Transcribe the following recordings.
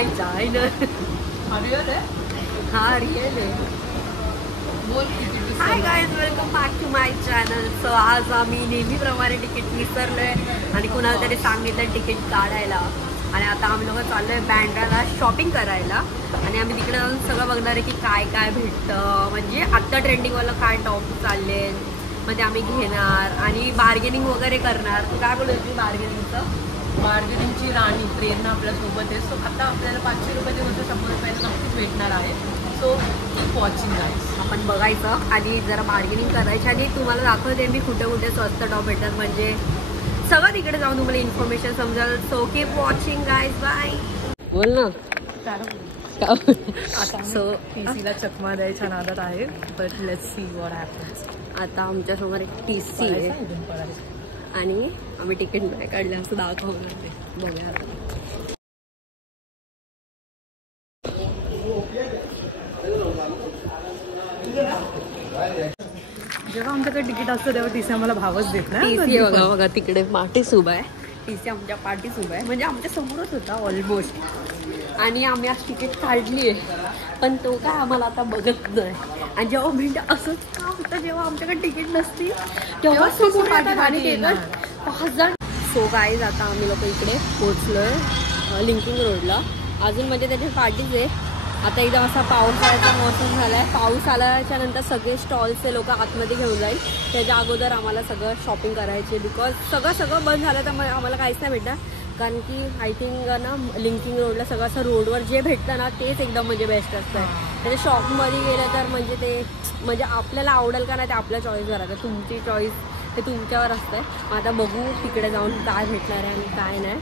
My channel. हा real आहे. Hi guys, welcome back to my channel. So आज आम्ही नेहमीप्रमाणे तिकीट विसरलोय आणि कुणाला तरी सांगितलं तिकीट काढायला. आणि आता आम्ही लोक चाललोय बँड्राला शॉपिंग करायला. आणि आम्ही तिकडे जाऊन सगळं बघणार आहे की काय काय भेटतं, म्हणजे आत्ता ट्रेंडिंगवाला काय टॉप चालले मग ते आम्ही घेणार आणि बार्गेनिंग वगैरे करणार. तू काय बोलत होती बार्गेनिंगचं? बार्गेनिंगची राणी प्रेरणा आपल्यासोबत आहे. सो आता आपल्याला 500 रुपयाची वस्तू 100 रुपयाला नक्कीच भेटणार आहे. सो कीप वॉचिंग गाईज. आपण बघायचं आणि जरा बार्गेनिंग करायची आणि तुम्हाला दाखवते मी कुठे कुठे स्वस्त टॉप भेटतात, म्हणजे सगळं तिकडे जाऊन तुम्हाला इन्फॉर्मेशन समजेल. So keep watching guys. Bye. बोल ना. सो टीसीला चकमा द्यायच्या नादात आहे. But let's see what happens. आता आमच्यासमोर एक टीसी आहे आणि आम्ही तिकीट नाही काढले असं दाखवणार ते. बघूया जेव्हा आमच्याकडे तिकीट असतं तेव्हा टीसी आम्हाला भावच देत नाही. टीसी बघा बघा तिकडे पाठीच उभा आहे. टीसी आमच्या पाठीच उभा आहे, म्हणजे आमच्या समोरच होता ऑलमोस्ट. आणि आम्ही आज तिकीट काढली आहे पण तो काय आम्हाला आता बघत नाही. आणि जेव्हा भेट असंच का होतं, जेव्हा आमच्याकडे तिकीट नसती तेव्हा समोर आणि ते 5,000. सो गाईज आता आम्ही लोक इकडे पोचलोय लिंकिंग रोडला. अजून म्हणजे त्याची पार्टीच आहे. आता एकदम असा पावसाळ्याचा मौसम झाला आहे. पाऊस आल्याच्या नंतर सगळे स्टॉल्सचे लोक आतमध्ये घेऊन जाईल. त्याच्या अगोदर आम्हाला सगळं शॉपिंग करायची, बिकॉज सगळं बंद झालं तर आम्हाला काहीच नाही भेटणार. कारण की आय थिंक ना लिंकिंग रोडला सगळं असं रोडवर जे भेटतं ना तेच एकदम म्हणजे बेस्ट असतं. त्याच्या शॉपमध्ये गेलं तर म्हणजे ते म्हणजे आपल्याला आवडेल का नाही ते आपल्या चॉईसवर आहे. तुमची चॉईस ते तुमच्यावर असतंय. मग आता बघू तिकडे जाऊन काय भेटणार आहे आणि काय नाही.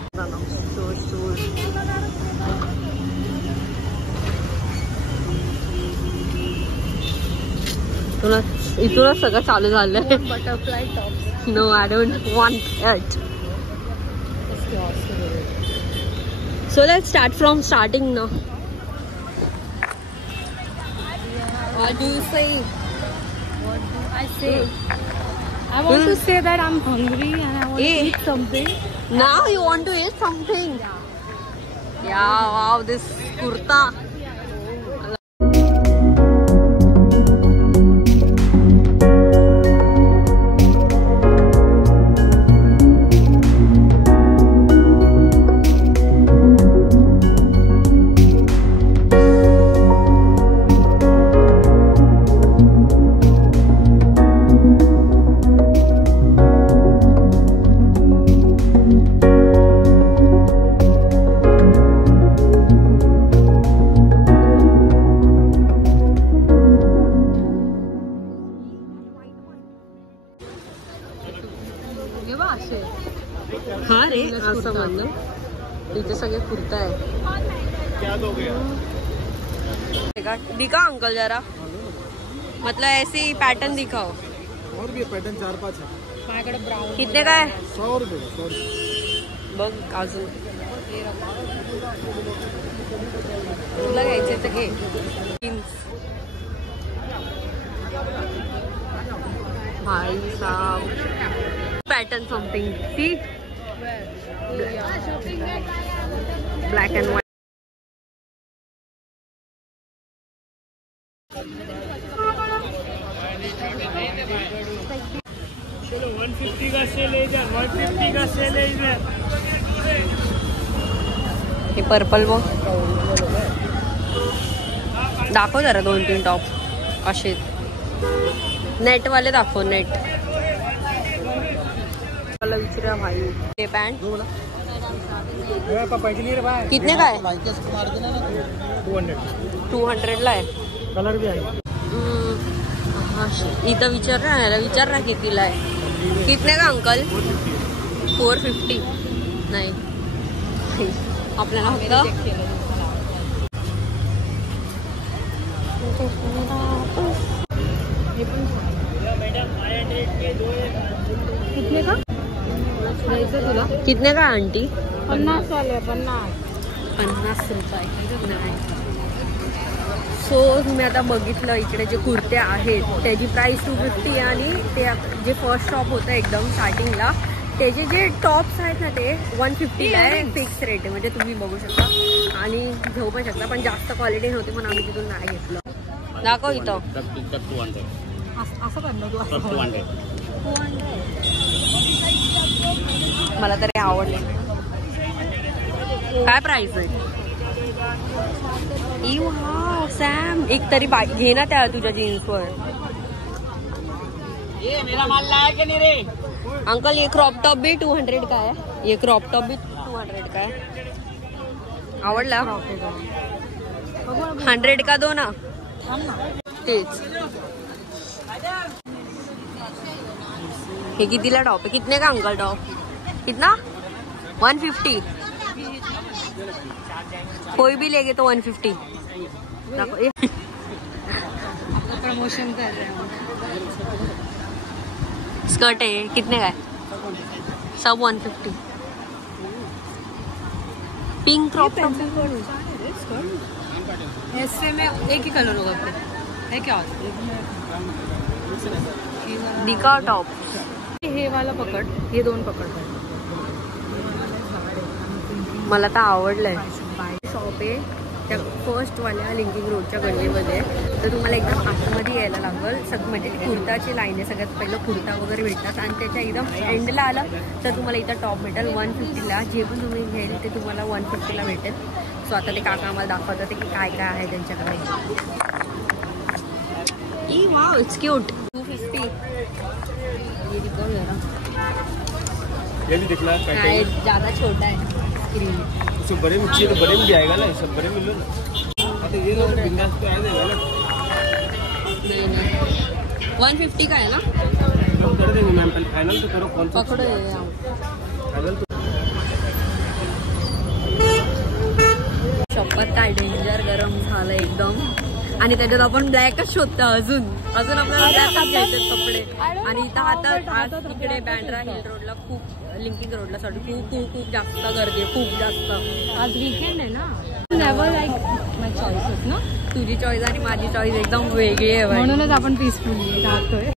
तुला इथूनच सगळं चालू झालंय. Butterfly top. No, I don't want it. So let's start from starting now. What do you say? What do I say? I want to say that I'm hungry and I want to eat something. Now you want to eat something? Yeah, wow, this kurta. हा रे असं म्हणणं. इथे सगळे कुर्ता आहे. दिखा अंकल जरा, मतलब ऐसी पैटर्न दिखाओ. और भी पैटर्न 4-5 है माझ्याकडे ब्राउन. कितने का है? 100 रुपये. बघ अजून तुला घ्यायचे तर घे. भाई साहब pattern something. See black and white. चलो 150 का सेल है इधर, 150 का सेल है इधर. हे पर्पल बघ, दाखव जरा 2-3 टॉप असे नेटवाले दाखव. नेट मला विचारा भाई. हे पॅन्ट कितने का है? 200 ला आहे. कलर भी आहे. इथं विचार ना कितीला आहे. कितने का अंकल? 450. नाही आपल्याला कितने का घ्यायचं तुला? कितने का आंटी? 50 वाले. 50 रुपये. नाही. सो तुम्ही आता बघितलं इकडे जे कुर्ते आहेत त्याची प्राइस 250 आणि ते जे फर्स्ट शॉप होतं एकदम स्टार्टिंगला त्याचे जे टॉप्स आहेत ना ते 150 आहे, फिक्स रेट आहे, म्हणजे तुम्ही बघू शकता आणि घेऊ पण शकता, पण जास्त क्वालिटी नव्हती म्हणून आम्ही तिथून नाही घेतलं. दाखव इथं. असं करणार तू असं. मला तरी आवडले. काय प्राइस आहे? सॅम एक तरी घे ना त्या तुझ्या जीन्सवर. अंकल ये क्रॉप टॉप भी 200 का है. ये क्रॉप टॉप भी 200 का है. आवडला? 100 का दो ना. तेच. हे कितीला टॉप आहे? कितने का अंकल टॉप? कितना? 150. कोई भी लेगे तो 150. प्रमोशन कर रहे हैं. स्कर्ट है कितने का है? सब 150. Pink crop top. ऐसे में एक ही कलर होगा अपने. है क्या? दिका टॉप. हे वाला पकड, हे 2 पकड. मला तर आवडलंय. शॉप आहे त्या फर्स्टवाल्या लिंकिंग रोडच्या गल्लीमध्ये. तर तुम्हाला एकदम आतमध्ये यायला लागेल. म्हणजे कुर्ताची लाईन आहे. सगळ्यात पहिलं कुर्ता वगैरे भेटतात आणि त्याच्या एकदम एंडला आलं तर तुम्हाला इथं टॉप भेटेल 150ला. जे पण तुम्ही घेईल ते तुम्हाला 150ला भेटेल. सो आता ते काका आम्हाला दाखवतात की काय काय आहे त्यांच्याकडे. Wow it's cute. 250. ये भी दिखला काय ज्यादा छोटा है स्क्रीन. तो बड़े में चाहिए तो बड़े में भी आएगा ना. सब बड़े में लो ना. तो ये लोग बिंदास पे आए थे 150 का है ना. लोग कर देंगे मैम. फाइनल तो करो. कौन सा पकड़ो फाइनल तो. शपथ काय डेंजर गरम झालं एकदम. आणि त्याच्यात आपण ब्लॅकच शोधतो. अजून आपल्याला ब्लॅकच घ्यायचे कपडे. आणि इथं आता आज इकडे बँड्रा हिल रोडला खूप लिंकिंग रोडला साठी खूप जास्त गर्दी आहे. खूप जास्त. आज वीकेंड आहे ना. नेव्हर लाईक माय चॉईस ना. तुझी चॉईस आणि माझी चॉईस एकदम वेगळी आहे. म्हणूनच आपण पीसफुली राहतोय.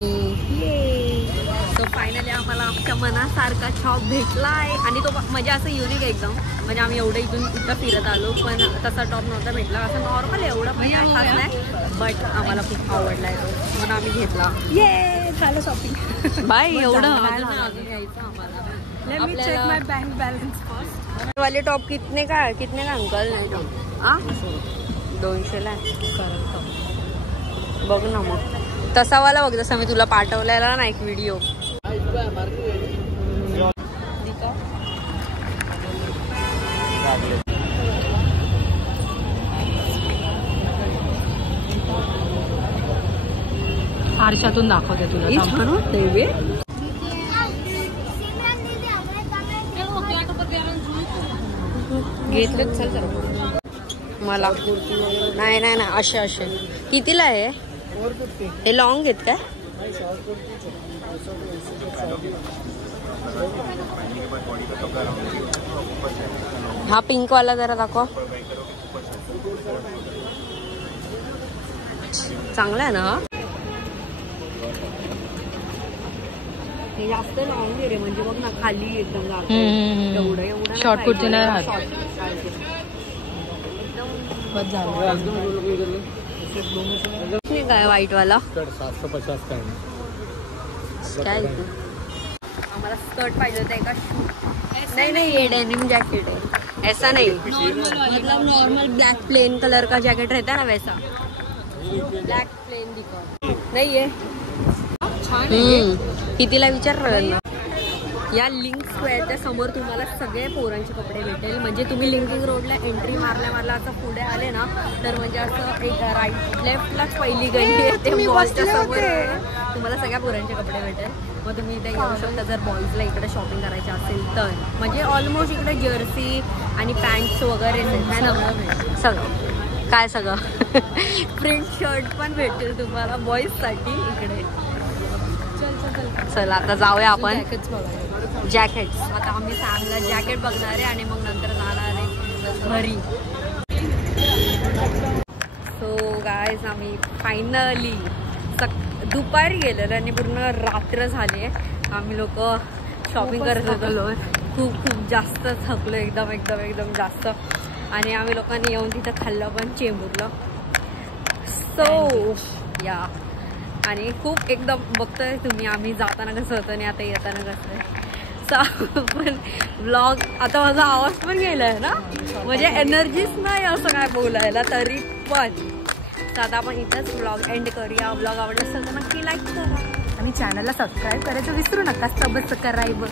सो फायनली आम्हाला आमच्या मनासारखा शॉप भेटलाय. आणि तो म्हणजे असं युनिक एकदम. म्हणजे आम्ही एवढं इथं फिरत आलो पण तसा टॉप नव्हता भेटला. असं नॉर्मल एवढं पण काय खास नाही. बट आम्हाला खूप आवडलाय तो म्हणून आम्ही घेतला. ये झालं शॉपिंग. बाय एवढं अजून घ्यायचं आम्हाला. Let me check my bank balance first. वाले टॉप कितने का अंकल? नाही आ 200ला आहे. बघ ना मग तसा वाला बघ जसा मी तुला पाठवलेला ना एक व्हिडिओ. आरशातून दाखवते तुला. घेतलं चल मला नाही असे कितीला आहे हे? लॉंग घेत काय? हा पिंक वाला जरा दाखव. चांगला आहे ना. हे जास्त लॉंग आहे रे. म्हणजे बघ ना खाली एकदम एवढं शॉर्ट कुर्ती नाही राहत. काय व्हाईट वाला 750 का है. काय आम्हाला स्कर्ट पाहिजे होतं एका. नहीं ये डेनिम जैकेट है. ऐसा नहीं मतलब नॉर्मल ब्लैक प्लेन कलर का जैकेट रहता है ना वैसा. ब्लॅक प्लेन दिखा नाही आहे. कितीला विचार ना. या लिंक स्क्वेअरच्या समोर तुम्हाला सगळे पोरांचे कपडे भेटेल. म्हणजे तुम्ही लिंकिंग रोडला एंट्री मारल्या असं पुढे आले ना तर म्हणजे असं एक राईट लेफ्टलाच पहिली गल्ली आहे. ते मॉलच्या समोर तुम्हाला सगळ्या पोरांचे कपडे भेटेल. मग तुम्ही इथे येऊ शकता जर बॉईजला इकडे शॉपिंग करायची असेल तर. म्हणजे ऑलमोस्ट इकडे जर्सी आणि पॅन्ट्स वगैरे सगळं काय सगळं प्रिंट शर्ट पण भेटेल तुम्हाला बॉईजसाठी इकडे. चला आता जाऊया आपण जॅकेट्स. आता आम्ही सॅमला जॅकेट बघणार आहे आणि मग नंतर जाणार आहे घरी. सो गाईज आम्ही फायनली दुपारी गेलेलो आणि पूर्ण रात्र झाली आहे. आम्ही लोक शॉपिंग करत होतो. खूप खूप जास्त थकलो एकदम एकदम एकदम जास्त. आणि आम्ही लोकांनी येऊन तिथं खाल्लं पण चेंबूरला. सो या आणि खूप एकदम बघतोय तुम्ही आम्ही जाताना कसं होतं आणि आता येताना कसं आहे. पण ब्लॉग आता माझा आवाज पण गेलाय ना, म्हणजे एनर्जीच नाही असं काय बोलायला तरी पण. तर आता आपण इथंच ब्लॉग एंड करूया. ब्लॉग आवडला असेल तर नक्की लाईक करा आणि चॅनलला सबस्क्राईब करायचं विसरू नका. सबस्क्राईब